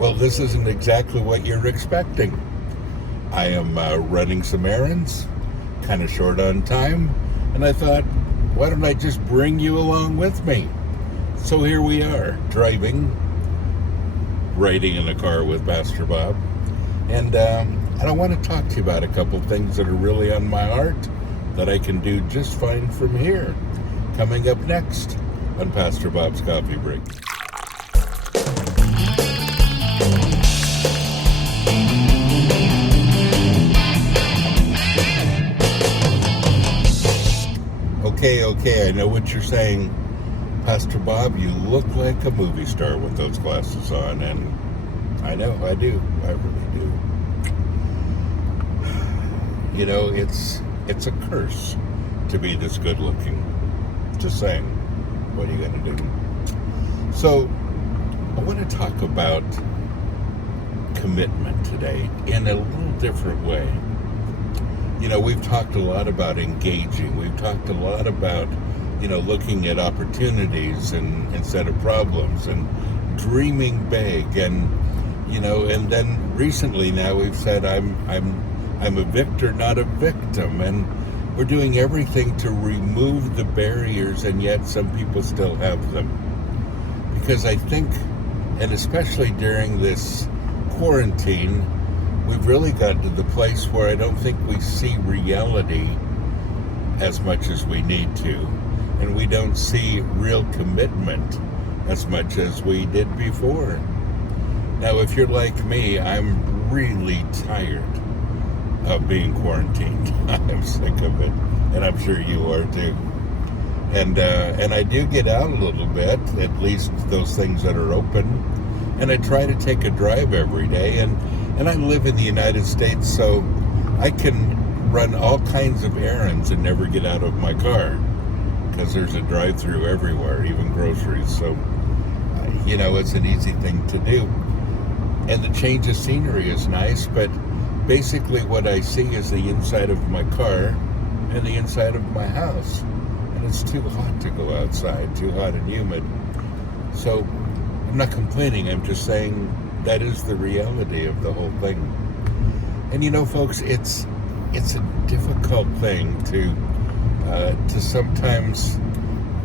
Well, this isn't exactly what you're expecting. I am running some errands, kind of short on time, and I thought, why don't I just bring you along with me? So here we are, riding in a car with Pastor Bob, and I want to talk to you about a couple things that are really on my heart that I can do just fine from here. Coming up next on Pastor Bob's Coffee Break. Okay, I know what you're saying. Pastor Bob, you look like a movie star with those glasses on, and I know, I do. I really do. You know, it's a curse to be this good looking. Just saying. What are you going to do? So, I want to talk about commitment today in a little different way. You know, we've talked a lot about engaging. We've talked a lot about, looking at opportunities and instead of problems, and dreaming big, and then recently now we've said I'm a victor, not a victim, and we're doing everything to remove the barriers, and yet some people still have them. Because I think, and especially during this quarantine, we've really gotten to the place where I don't think we see reality as much as we need to. And we don't see real commitment as much as we did before. Now, if you're like me, I'm really tired of being quarantined. I'm sick of it. And I'm sure you are too. And I do get out a little bit, at least those things that are open. And I try to take a drive every day. And I live in the United States, so I can run all kinds of errands and never get out of my car because there's a drive-through everywhere, even groceries. So, it's an easy thing to do. And the change of scenery is nice, but basically what I see is the inside of my car and the inside of my house. And it's too hot to go outside, too hot and humid. So I'm not complaining, I'm just saying that is the reality of the whole thing. And folks, it's a difficult thing to sometimes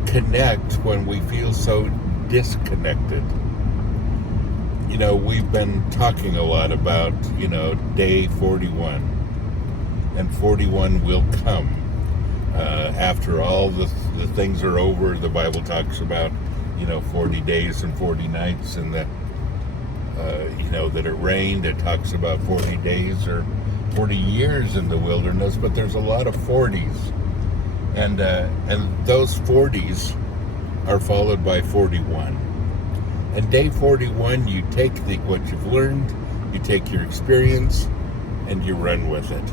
connect when we feel so disconnected. We've been talking a lot about, day 41, and 41 will come after all the things are over. The Bible talks about, 40 days and 40 nights, and that it rained. It talks about 40 days or 40 years in the wilderness, but there's a lot of 40s. And those 40s are followed by 41. And day 41, you take what you've learned, you take your experience, and you run with it.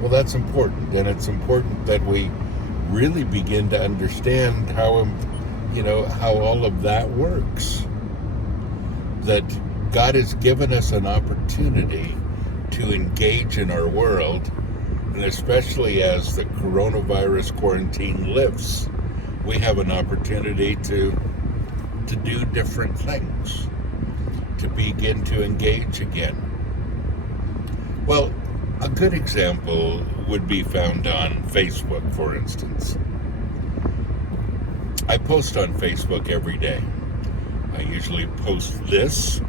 Well, that's important. And it's important that we really begin to understand how all of that works. That God has given us an opportunity to engage in our world, and especially as the coronavirus quarantine lifts, we have an opportunity to do different things, to begin to engage again. Well, a good example would be found on Facebook, for instance. I post on Facebook every day. I usually post this,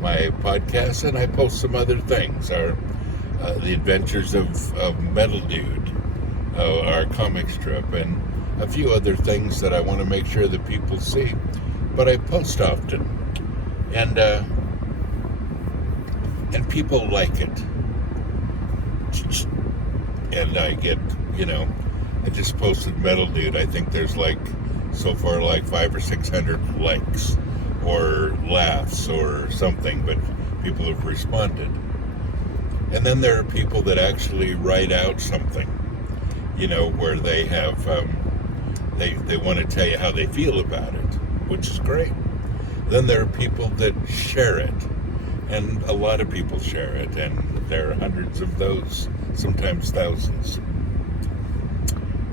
my podcast, and I post some other things. The Adventures of Metal Dude, our comic strip, and a few other things that I want to make sure that people see. But I post often, and people like it. And I get, I just posted Metal Dude. I think there's so far 500 or 600 likes or laughs or something, but people have responded. And then there are people that actually write out something, where they have, they want to tell you how they feel about it, which is great. Then there are people that share it, and a lot of people share it, and there are hundreds of those, sometimes thousands.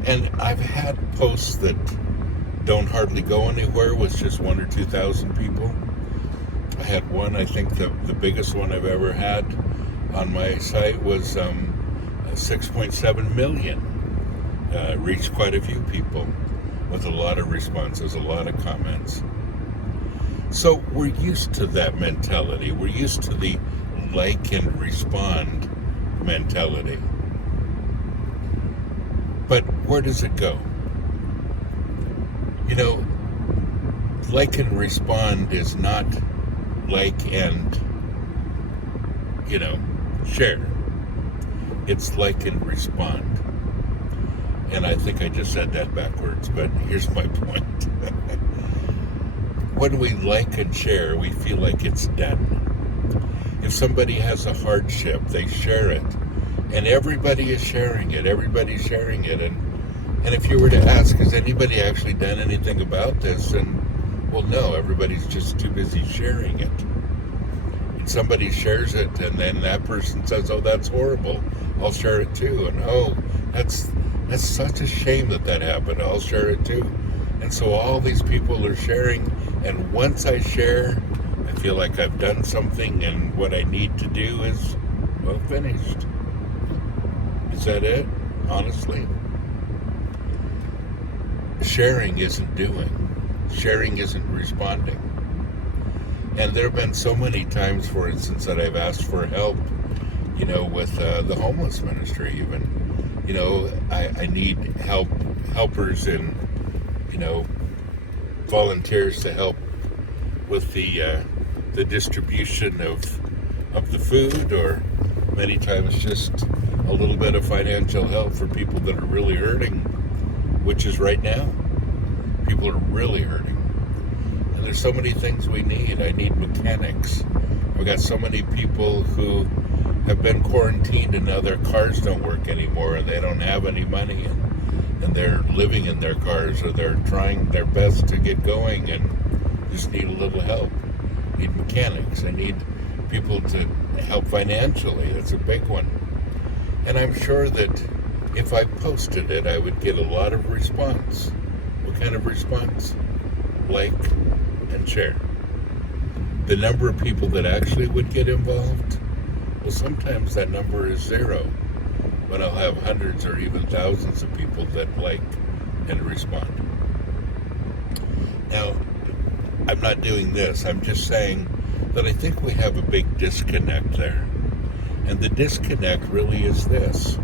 And I've had posts that don't hardly go anywhere with just 1,000 or 2,000 people. I had one, I think the biggest one I've ever had on my site was 6.7 million. Reached quite a few people with a lot of responses, a lot of comments. So we're used to that mentality. We're used to the like and respond mentality. But where does it go? You know, like and respond is not like and, share. It's like and respond. And I think I just said that backwards, but here's my point. When we like and share, we feel like it's done. If somebody has a hardship, they share it. And everybody is sharing it. Everybody's sharing it. And if you were to ask, has anybody actually done anything about this? And, well, no, everybody's just too busy sharing it. And somebody shares it, and then that person says, oh, that's horrible. I'll share it too. And, oh, that's such a shame that happened. I'll share it too. And so all these people are sharing, and once I share, I feel like I've done something, and what I need to do is, well, finished. Is that it? Honestly? Sharing isn't doing. Sharing isn't responding. And there have been so many times, for instance, that I've asked for help, with the homeless ministry even. I need helpers and, volunteers to help with the distribution of the food, or many times just a little bit of financial help for people that are really hurting, which is right now. People are really hurting. And there's so many things we need. I need mechanics. I've got so many people who have been quarantined and now their cars don't work anymore and they don't have any money, and they're living in their cars, or they're trying their best to get going and just need a little help. I need mechanics. I need people to help financially. That's a big one. And I'm sure that if I posted it, I would get a lot of response. What kind of response? Like and share. The number of people that actually would get involved, well, sometimes that number is zero, but I'll have hundreds or even thousands of people that like and respond. Now, I'm not doing this. I'm just saying that I think we have a big disconnect there. And the disconnect really is this,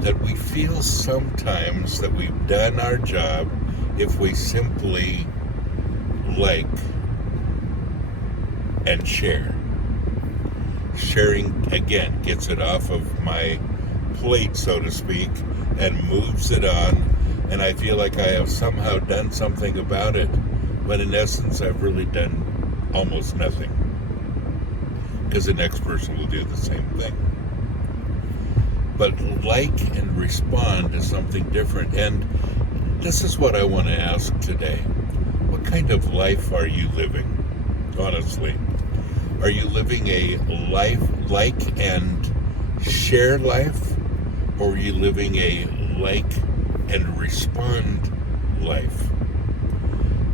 that we feel sometimes that we've done our job if we simply like and share. Sharing, again, gets it off of my plate, so to speak, and moves it on, and I feel like I have somehow done something about it, when in essence I've really done almost nothing, because the next person will do the same thing. But like and respond is something different, and this is what I want to ask today. What kind of life are you living, honestly? Are you living a life like and share life, or are you living a like and respond life?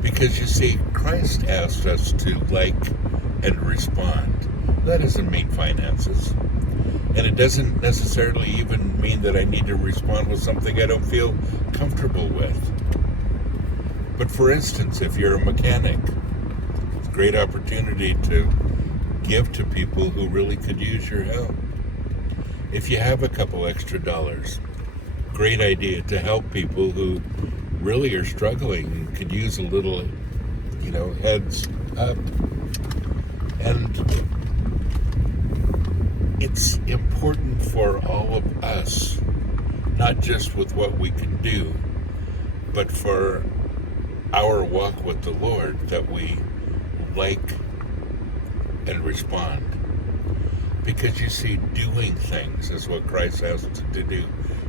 Because you see, Christ asked us to like and respond. That doesn't mean finances. And it doesn't necessarily even mean that I need to respond with something I don't feel comfortable with. But for instance, if you're a mechanic, it's a great opportunity to give to people who really could use your help. If you have a couple extra dollars, great idea to help people who really are struggling and could use a little, heads up. And it's important for all of us, not just with what we can do, but for our walk with the Lord, that we like and respond. Because you see, doing things is what Christ asks us to do.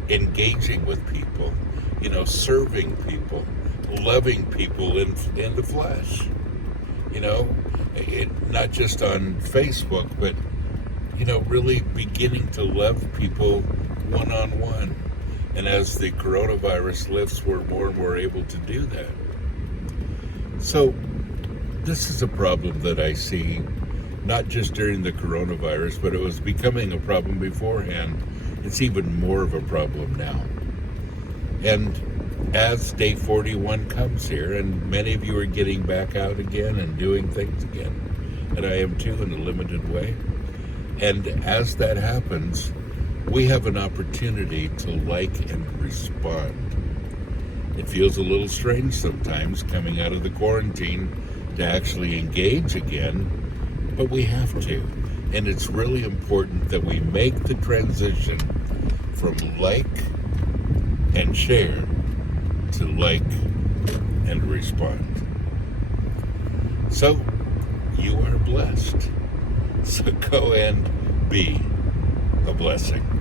Engaging with people, serving people, loving people in the flesh. Not just on Facebook, but, really beginning to love people one-on-one. And as the coronavirus lifts, we're more and more able to do that. So this is a problem that I see not just during the coronavirus, but it was becoming a problem beforehand. It's even more of a problem now. And as day 41 comes here, and many of you are getting back out again and doing things again, and I am too in a limited way, and as that happens, we have an opportunity to like and respond. It feels a little strange sometimes coming out of the quarantine to actually engage again, but we have to. And it's really important that we make the transition from like and share to like and respond. So, you are blessed. So go and be a blessing.